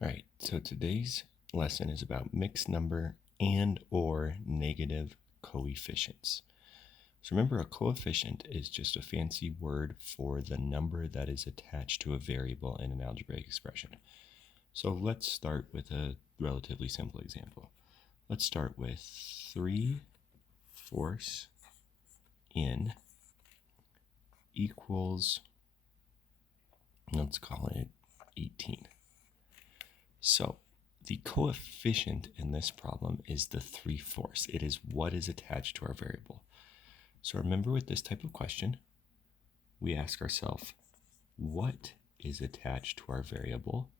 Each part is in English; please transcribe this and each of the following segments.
All right, so today's lesson is about mixed number and or negative coefficients. So remember, a coefficient is just a fancy word for the number that is attached to a variable in an algebraic expression. So let's start with a relatively simple example. Let's start with 3/4 n equals, let's call it 18. So the coefficient in this problem is the 3/4. It is what is attached to our variable. So remember, with this type of question, we ask ourselves, what is attached to our variable?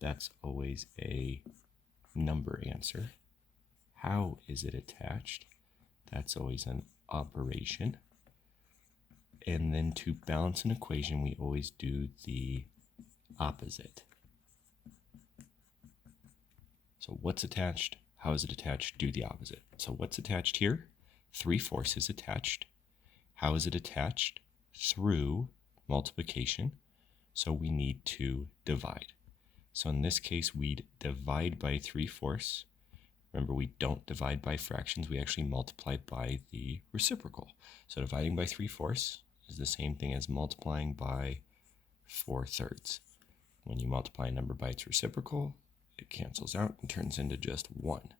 That's always a number answer. How is it attached? That's always an operation. And then to balance an equation, we always do the opposite. So what's attached? How is it attached? Do the opposite. So what's attached here? 3/4 is attached. How is it attached? Through multiplication. So we need to divide. So in this case, we'd divide by 3/4. Remember, we don't divide by fractions. We actually multiply by the reciprocal. So dividing by 3/4 is the same thing as multiplying by 4/3. When you multiply a number by its reciprocal, it cancels out and turns into just 1.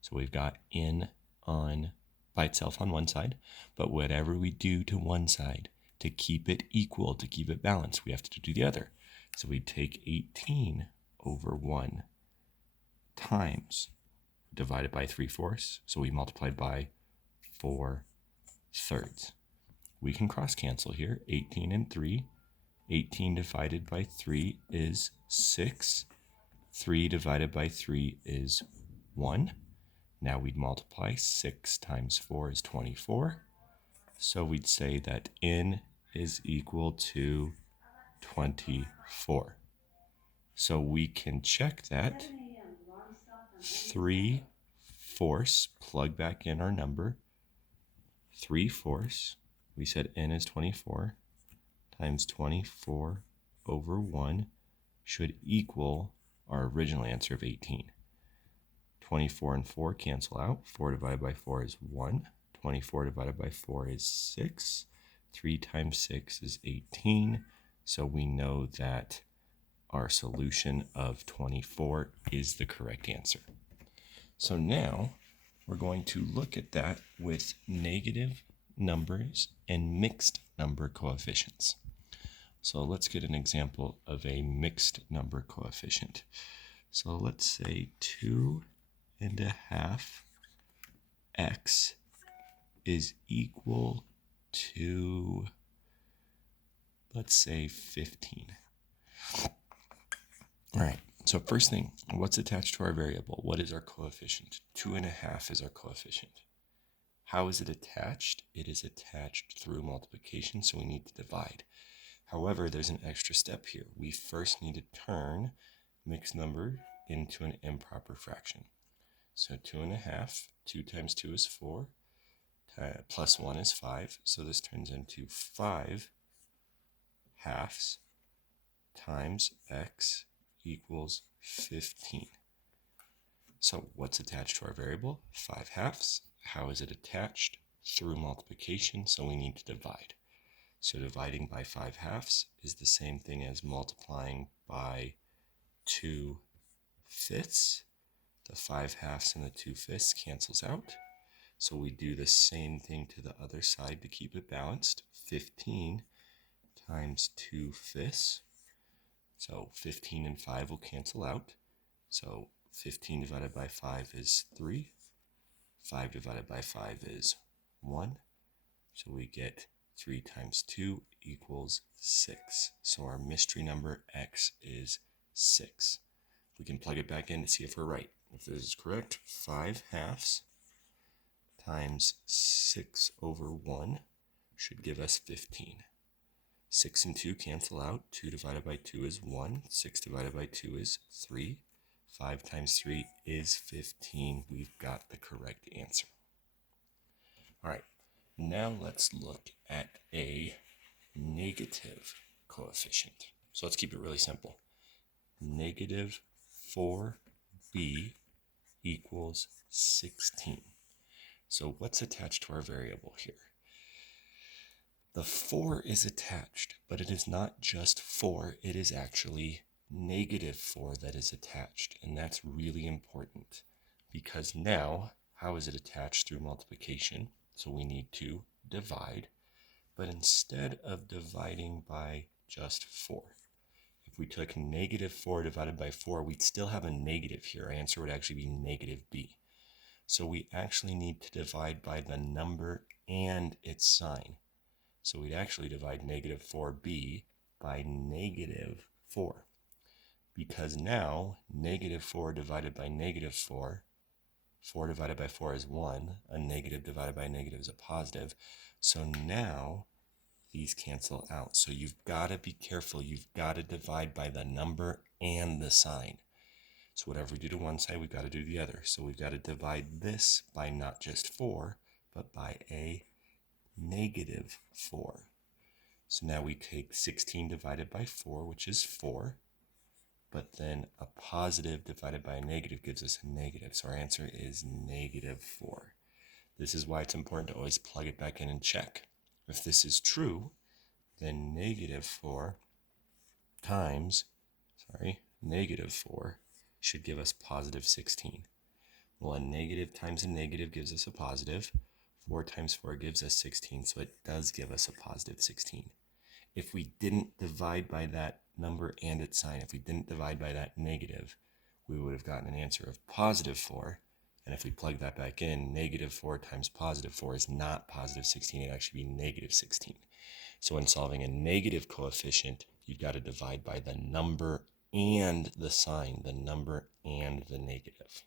So we've got n on by itself on one side, but whatever we do to one side to keep it equal, to keep it balanced, we have to do the other. So we take 18 over 1 times divided by 3/4, so we multiplied by 4/3. We can cross cancel here, 18 and 3. 18 divided by 3 is 6. 3 divided by 3 is 1. Now we'd multiply. 6 times 4 is 24. So we'd say that n is equal to 24. So we can check that. 3/4, plug back in our number. 3/4, we said n is 24, times 24 over 1 should equal our original answer of 18. 24 and 4 cancel out. 4 divided by 4 is 1. 24 divided by 4 is 6. 3 times 6 is 18. So we know that our solution of 24 is the correct answer. So now we're going to look at that with negative numbers and mixed number coefficients. So let's get an example of a mixed number coefficient. So let's say 2.5x is equal to, let's say, 15. All right, so first thing, what's attached to our variable? What is our coefficient? 2.5 is our coefficient. How is it attached? It is attached through multiplication, so we need to divide. However, there's an extra step here. We first need to turn mixed number into an improper fraction. So 2.5, 2 times 2 is 4, plus 1 is 5. So this turns into 5 halves times x equals 15. So what's attached to our variable? 5 halves. How is it attached? Through multiplication, so we need to divide. So dividing by 5 halves is the same thing as multiplying by 2/5. The 5 halves and the 2/5 cancels out. So we do the same thing to the other side to keep it balanced. 15 times 2/5. So 15 and 5 will cancel out. So 15 divided by 5 is 3. 5 divided by 5 is 1. So we get 3 times 2 equals 6. So our mystery number x is 6. We can plug it back in to see if we're right. If this is correct, 5 halves times 6 over 1 should give us 15. 6 and 2 cancel out. 2 divided by 2 is 1. 6 divided by 2 is 3. 5 times 3 is 15. We've got the correct answer. All right, now let's look at a negative coefficient. So let's keep it really simple. Negative 4b equals 16. So what's attached to our variable here? The 4 is attached, but it is not just 4, it is actually -4 that is attached. And that's really important because now, how is it attached? Through multiplication. So we need to divide, but instead of dividing by just 4, if we took -4 divided by 4, we'd still have a negative here. Our answer would actually be -b. So we actually need to divide by the number and its sign. So we'd actually divide -4b by -4. Because now, -4 divided by -4, 4 divided by 4 is 1. A negative divided by a negative is a positive. So now, these cancel out. So you've got to be careful. You've got to divide by the number and the sign. So whatever we do to one side, we've got to do the other. So we've got to divide this by not just 4, but by a -4. So now we take 16 divided by 4, which is 4. But then a positive divided by a negative gives us a negative. So our answer is -4. This is why it's important to always plug it back in and check. If this is true, then -4 times, -4 should give us positive 16. Well, a negative times a negative gives us a positive. 4 times 4 gives us 16, so it does give us a positive 16. If we didn't divide by that number and its sign, if we didn't divide by that negative, we would have gotten an answer of positive 4. And if we plug that back in, -4 times positive 4 is not positive 16, it'd actually be -16. So when solving a negative coefficient, you've got to divide by the number and the sign, the number and the negative.